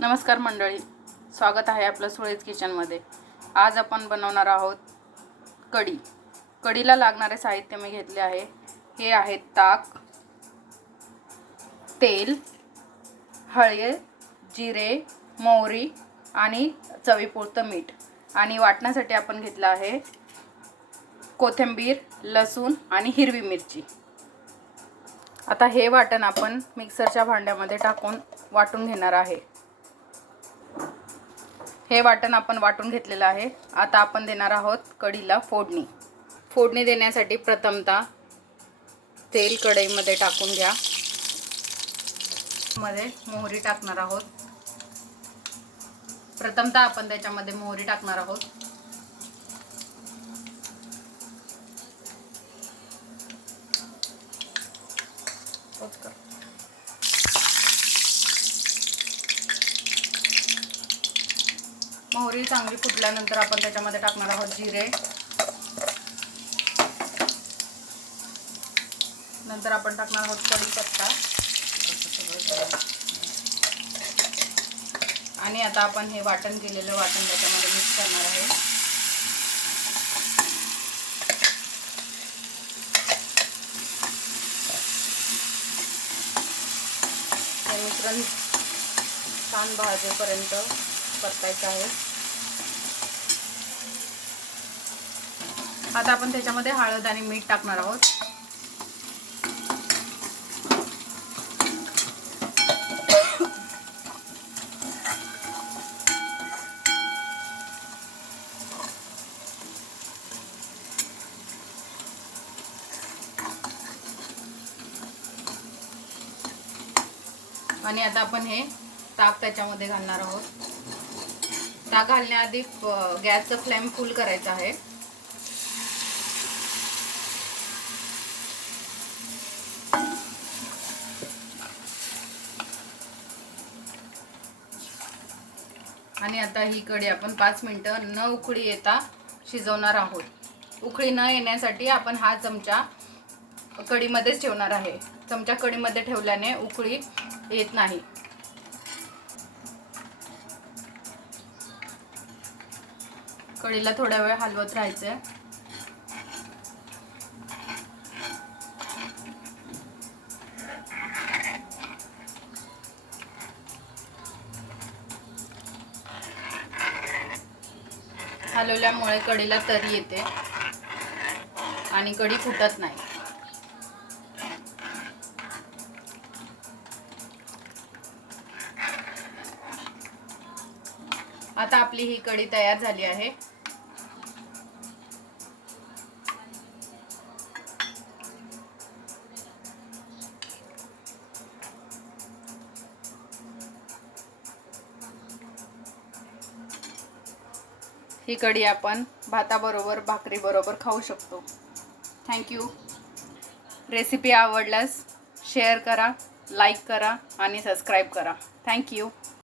नमस्कार मंडळी, स्वागत आहे आपलं सुळेज किचनमध्ये। आज आपण बनवणार आहोत कढी। कढीला लागणारे साहित्य मी घेतले आहे। हे आहेत ताक, तेल, हळद, जिरे, मोहरी आणि चवीपुरतं मीठ। आणि वाटण्यासाठी आपण घेतलं आहे कोथिंबीर, लसूण आणि हिरवी मिरची। आता हे वाटण आपण मिक्सरच्या भांड्यामध्ये टाकून वाटून घेणार आहे। हे वाटण आपण वाटून घेतलेलं आहे। आता आपण देणार आहोत कढीला फोडणी। फोडणी देण्यासाठी प्रथमतः तेल कढईमध्ये टाकून घ्या। मध्ये मोहरी टाकणार आहोत। प्रथमतः आपण त्याच्यामध्ये मोहरी टाकणार आहोत। मोहरी चांगली फुटल्यानंतर आपण त्याच्यामध्ये टाकणार आहोत जिरे। नंतर आपण टाकणार आहोत कढीपत्ता। आणि आता आपण हे वाटण केलेलं वाटण त्याच्यामध्ये मिक्स करणार आहे। हे मिश्रण छान भाजेपर्यंत परतायचं आहे। आता आपण त्याच्यामध्ये हळद आणि मीठ टाकणार आहोत। आणि आता आपण हे ताक त्याच्यामध्ये घालणार आहोत। ताक घालण्याआधी गॅसचं फ्लेम फुल करायचा आहे। आणि आता ही कढी आपण 5 मिनिटं न उकळी येता शिजवणार आहोत। उकळी न येण्यासाठी आपण हा चमचा कढीमध्येच ठेवणार आहे। चमचा कढीमध्ये ठेवल्याने उकळी येत नाही। कढीला थोडा वेळ हलवत राहायचं। हलवल्यामुळे कढीला तरी येते आणि कढी फुटत नाही। आता आपली ही कढी तयार झाली आहे। ही कढी आपण भाताबरोबर, भाकरीबरोबर खाऊ शकतो। थँक्यू। रेसिपी आवडल्यास शेअर करा, लाईक करा आणि सबस्क्राईब करा। थँक्यू।